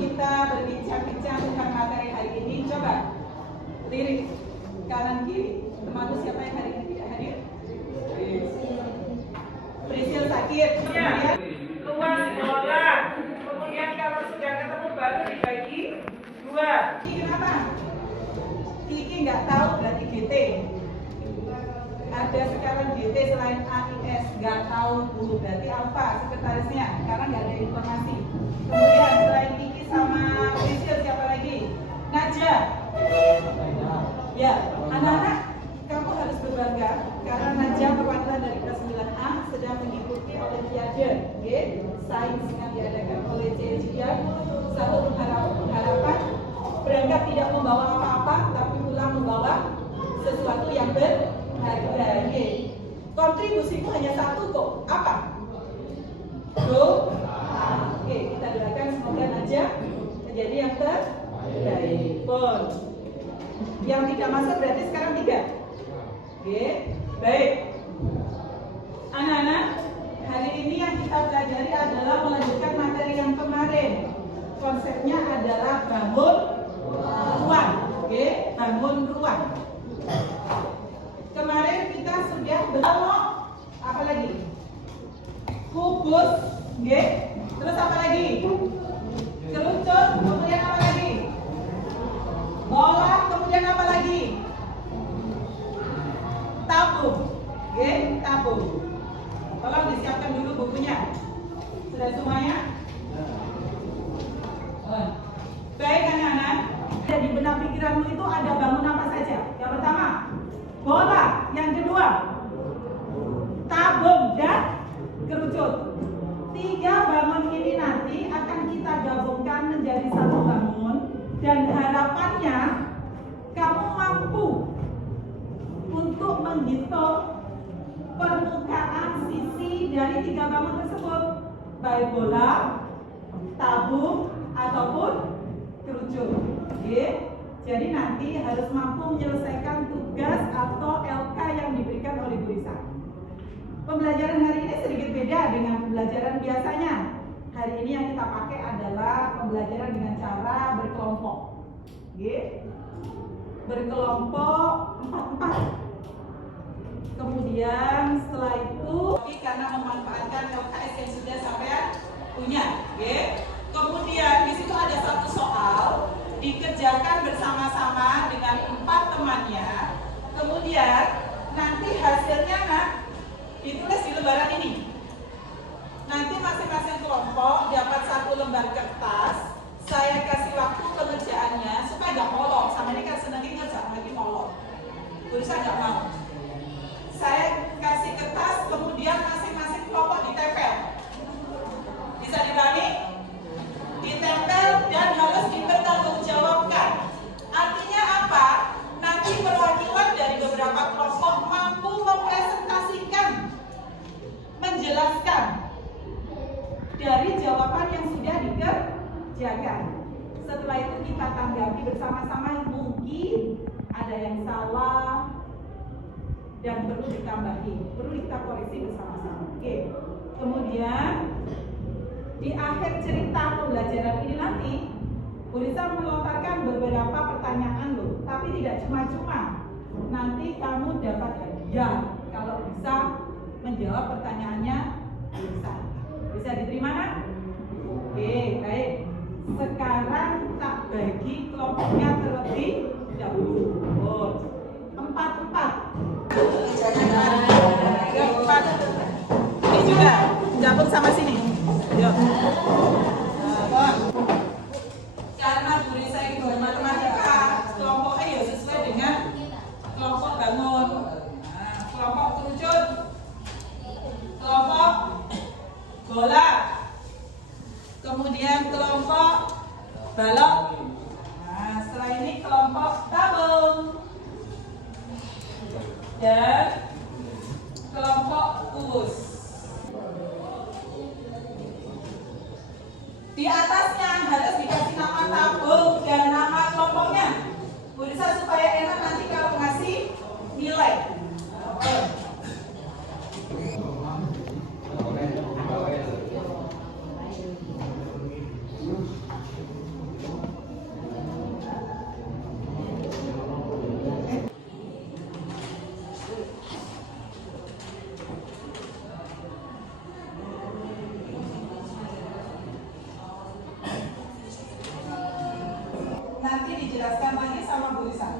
kita berbincang-bincang tentang materi hari ini, coba lirik kanan kiri. Temanku siapa yang hari ini tidak hadir? Prisil sakit. Kemudian luas sekolah. Kemudian kalau sudah ketemu baru dibagi 2. Kiki kenapa? Kiki nggak tahu berarti GT. Ada sekarang GT selain AIS, nggak tahu dulu berarti apa sekretarisnya karena nggak ada informasi. Kemudian selain Kiki sama Prisil siapa lagi? Naja. Ya, anak-anak kamu harus berbangga karena Naja perwakilan dari kelas 9A sedang mengikuti Olimpiade sains yang diadakan oleh CEJIA. Satu harapan berangkat tidak membawa apa-apa tapi pulang membawa sesuatu yang berharga. Kontribusiku hanya satu kok. Apa? Oke, kita doakan semoga Naja menjadi yang terbaik. Yang tidak masuk berarti sekarang 3. Oke, baik. Anak-anak, hari ini yang kita pelajari adalah melanjutkan materi yang kemarin. Konsepnya adalah bangun ruang. Oke, bangun ruang. Kemarin kita sudah belok, apa lagi? Kubus, oke. Terus apa lagi? Kerucut, kemudian apa lagi? Bola, kemudian apa lagi? Tabung, oke, tabung. Tolong disiapkan dulu bukunya. Sudah semuanya? Baik anak-anak. Di benak pikiranmu itu ada bangun apa saja? Yang pertama, bola. Yang kedua, tabung dan kerucut. 3 bangun ini nanti akan kita gabungkan menjadi satu bangun. Dan harapannya kamu mampu untuk menghitung permukaan sisi dari 3 bangun tersebut, baik bola, tabung ataupun kerucut. Oke. Jadi nanti harus mampu menyelesaikan tugas atau LK yang diberikan oleh Bu Risa. Pembelajaran hari ini sedikit beda dengan pembelajaran biasanya. Hari ini yang kita pakai adalah pembelajaran dengan cara berkelompok. Oke. Berkelompok 4-4. Kemudian setelah itu karena memanfaatkan LKS yang sudah sampean punya, oke. Kemudian di situ ada satu soal dikerjakan bersama-sama dengan 4 temannya. Kemudian nanti hasilnya ditulis di lembaran ini. Nanti masing-masing kelompok dapat 1 lembar kertas. Saya kasih waktu pengerjaannya supaya nggak molor. Sama ini kan senangnya ngerjain lagi molor. Tulisan nggak mau. Saya kasih kertas, kemudian masing-masing kelompok ditempel. Bisa dipahami? Ditempel dan harus dipertanggungjawabkan. Artinya apa? Nanti perwakilan dari beberapa kelompok mampu mempresentasikan, menjelaskan dari jawaban yang sudah dikerjakan. Setelah itu kita tanggapi bersama-sama, mungkin ada yang salah dan perlu ditambahi, perlu kita koreksi bersama-sama. Oke. Kemudian di akhir cerita pembelajaran ini nanti Bu Risa melontarkan beberapa pertanyaan loh, tapi tidak cuma-cuma. Nanti kamu dapat hadiah kalau bisa menjawab pertanyaannya Bu Risa. Bisa diterima kan? Oke, baik. Sekarang tak bagi kelompoknya terlebih dahulu. 4-4. Ini juga gabung sama sini. Yuk. Karena Bu Risa itu matematika, kelompoknya ya sesuai dengan kelompok bangun, kelompok kerucut, kelompok bola, kemudian kelompok balok. Nah, setelah ini kelompok tabung dan kelompok kubus. Di atasnya harus dikasih nama tabung dan nama kelompoknya. Bu Risa supaya enak nanti kalau ngasih nilai. dijelaskan lagi sama Bu Risa.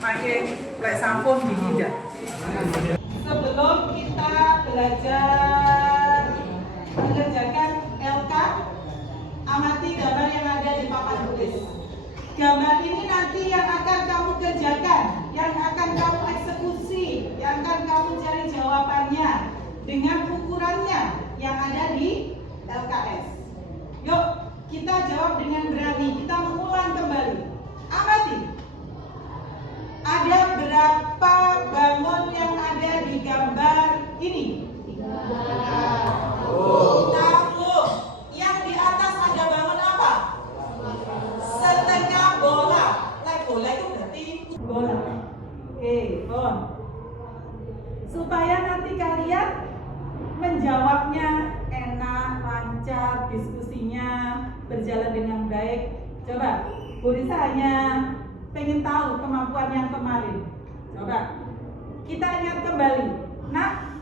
Makin lek sampun tidak. Sebelum kita belajar mengerjakan LK, amati gambar yang ada di papan tulis. Gambar ini nanti yang akan kamu kerjakan, yang akan kamu eksekusi, yang akan kamu cari jawabannya dengan ukurannya yang ada di LKS. Yuk, kita jawab dengan berani. Kita mengulang kembali. Amati. Ada berapa bangun yang ada di gambar ini? Tahu. Yang di atas ada bangun apa? Setengah bola. Like bola itu berarti bola. Oke, bon. Supaya nanti kalian menjawabnya enak, lancar, diskusinya berjalan dengan baik. Coba, Bu Risa hanya pengen tahu kemampuan yang kemarin. Coba kita ingat kembali. Nah,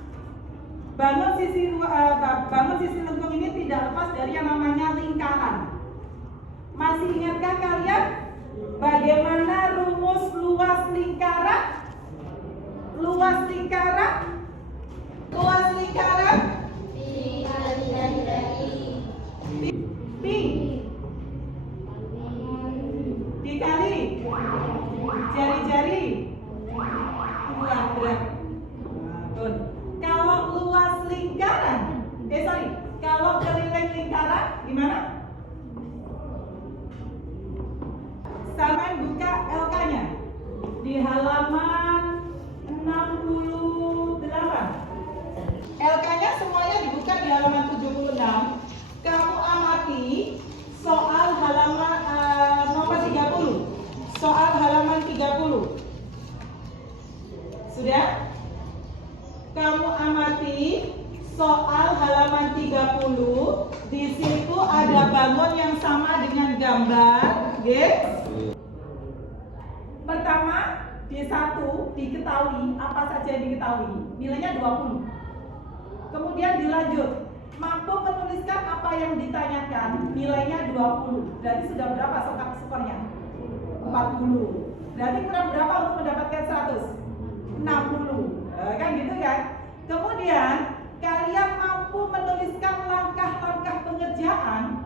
bangun sisi lengkung ini tidak lepas dari yang namanya lingkaran. Masih ingatkah kalian bagaimana rumus luas lingkaran? Luas lingkaran? Luas lingkaran? Dikali jari-jari kuadrat. Kalau luas lingkaran, kalau keliling lingkaran gimana? Sampai buka LK-nya di halaman 68. LK-nya semuanya dibuka di halaman 76. Kamu amati soal halaman nomor 30. Soal halaman 30. Sudah? Kamu amati soal halaman 30. Di situ ada bangun yang sama dengan gambar, okay? Pertama, D1 diketahui, apa saja yang diketahui, nilainya 20. Kemudian dilanjut, mampu menuliskan apa yang ditanyakan, nilainya 20. Berarti sudah berapa skornya? 40. Berarti kurang berapa untuk mendapatkan 100? 60. Kan gitu kan? Kemudian kalian mampu menuliskan langkah-langkah pengerjaan.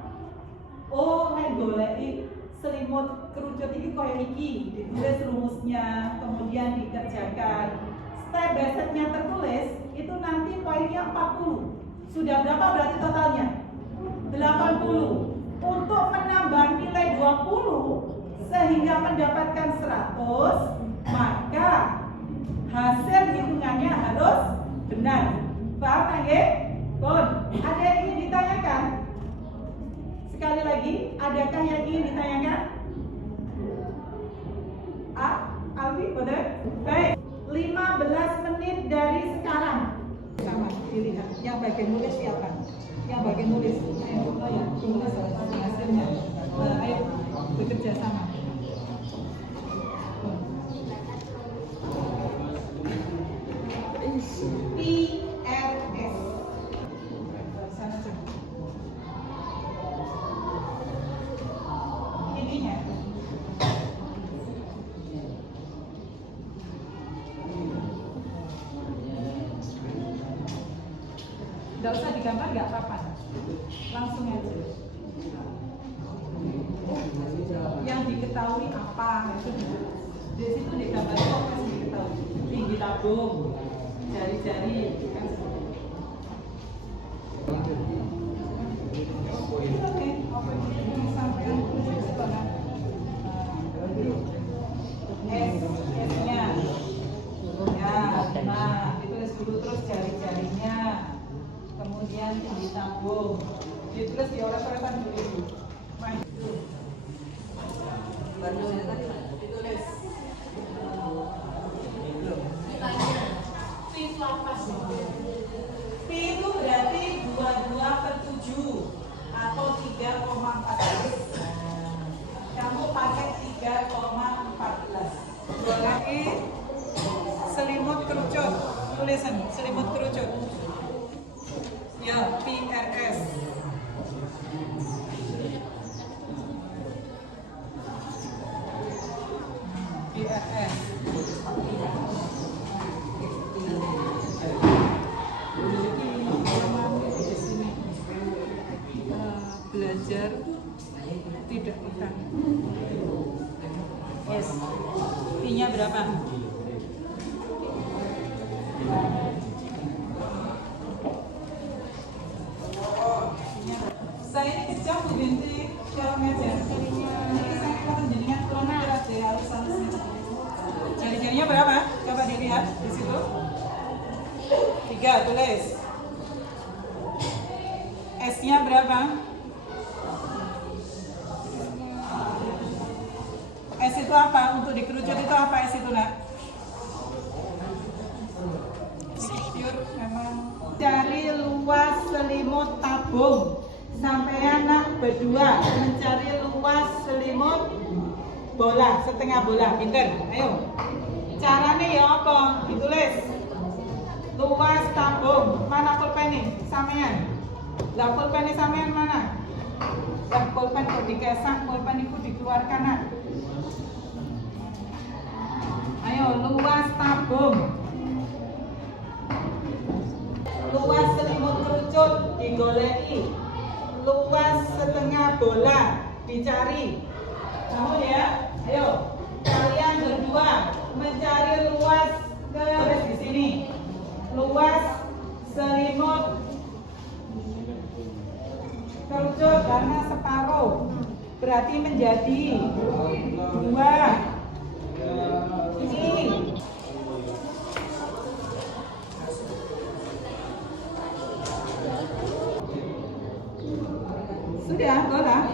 Oh, nek goleki selimut kerucut iki koyo iki, ditulis rumusnya, kemudian dikerjakan. Step by step-nya tertulis, itu nanti poinnya 40. Sudah berapa berarti totalnya? 80. Untuk menambah nilai 20 sehingga mendapatkan 100, maka hasil hitungannya harus benar. Paham kan ya? Bon, ada yang ingin ditanyakan? Sekali lagi, adakah yang ingin ditanyakan? Alfi, betul? Baik, 15 menit dari sekarang. Sama, dilihat. Yang bagian nulis siapa? Yang bagian nulis. Ayo, tulis hasilnya. Ayo, bekerja sama. PRS. Sana coba. Ininya. Nggak usah digambar, nggak apa-apa. Langsung aja. Yang diketahui apa itu di situ digambar kok masih diketahui. Tinggi tabung, jari-jari, kan? Oke, sampai S-nya. Ya, nah, ditulis dulu terus jari-jarinya. Kemudian ditabung, ditulis di orang-orang dulu. Ditulis. P itu berarti 22/7 atau 3,14. Kamu pakai 3,14. tulisan selimut kerucut. Ya, PRS. PRS. Belajar tidak utang. Yes. Fee-nya berapa? Saya ini kejam Bu Binti kalau ngajar. Ini saya akan jadinya kurang berat ya halus-halusnya. Jari-jarinya berapa? Coba dilihat di situ. 3, tulis. S-nya berapa? S itu apa? Untuk dikerucut itu apa S itu, Nak? Pure memang. Cari luas selimut tabung. Sampai anak berdua mencari luas selimut bola, setengah bola. Pinter, ayo. Caranya ya apa? Ditulis. Luas tabung. Mana pulpen nih? Sampean. Lah pulpen ini sampean mana? Lah pulpen kok dikesak, pulpen itu dikeluarkan, Nak. Ayo, luas tabung. Luas selimut kerucut digoleki. Luas setengah bola dicari. Namun ya, ayo kalian berdua mencari luas di sini. Luas selimut kerucut karena separuh berarti menjadi 2. Ini sudah, bola.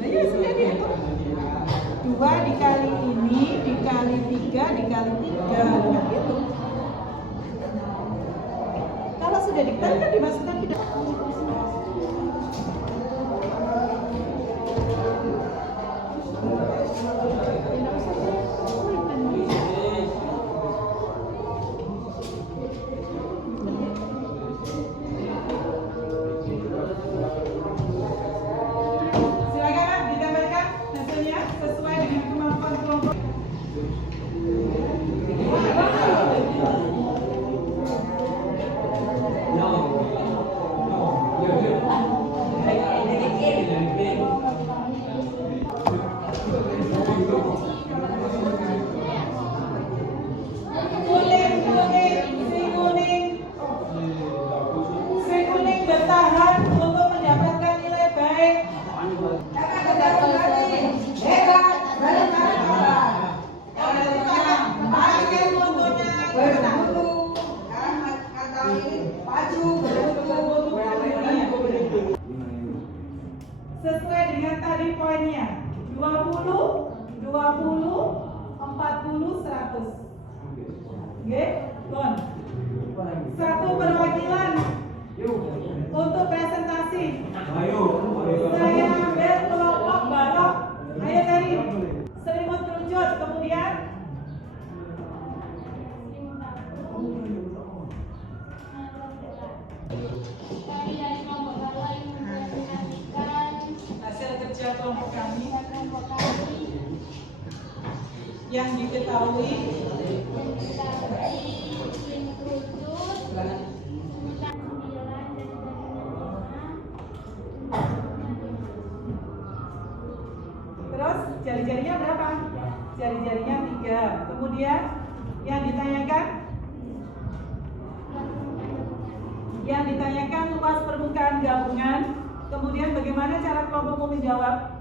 Ya sudah dia. 2 dikali ini dikali 3 dikali 3 gitu. Kalau sudah dikali kan dimasukkan ke dalam. Sesuai dengan tadi poinnya 20, 40, 100. Oke, Kon. Satu perwakilan untuk presentasi. Saya ambil kelompok barok. Ayo dari selimut kerucut, kemudian hasil kerja kelompok kami yang diketahui terus jari-jarinya berapa? Jari-jarinya 3. Kemudian yang ditanyakan luas permukaan gabungan. Kemudian bagaimana cara kelompokmu menjawab?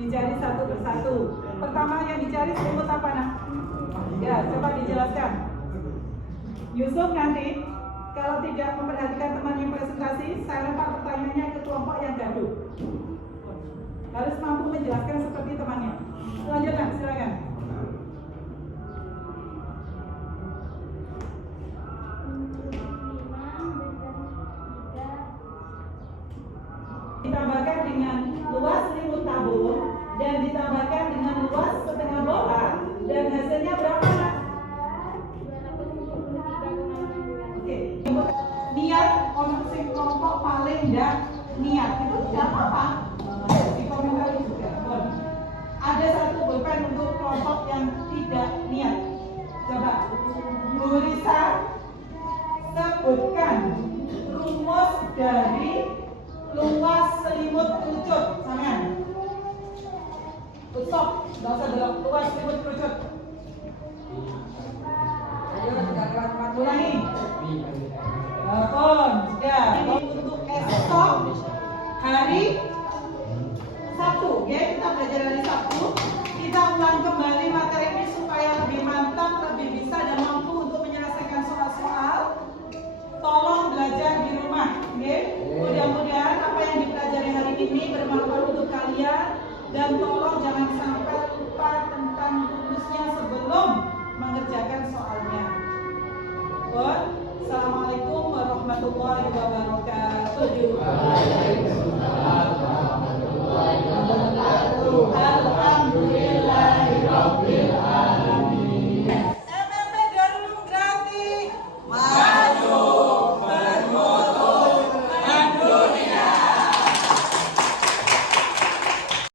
Dicari satu persatu. Pertama yang dicari selimut apa, Nak? Ya, coba dijelaskan. Yusuf nanti kalau tidak memperhatikan teman yang presentasi, saya lempar pertanyaannya ke kelompok yang gaduh. Harus mampu menjelaskan seperti temannya. Lanjutkan, silakan. Ditambahkan dengan luas selimut tabung dan ditambahkan dengan luas setengah bola dan hasilnya berapa, Nak? Oke, kita belajar hari Sabtu. Kita ulang kembali materi ini supaya lebih mantap, lebih bisa dan mampu untuk menyelesaikan soal-soal. Tolong belajar di rumah, oke? Mudah-mudahan apa yang dipelajari hari ini bermanfaat untuk kalian dan tolong jangan sampai lupa tentang rumusnya sebelum mengerjakan soalnya. Good. Assalamualaikum warahmatullahi wabarakatuh.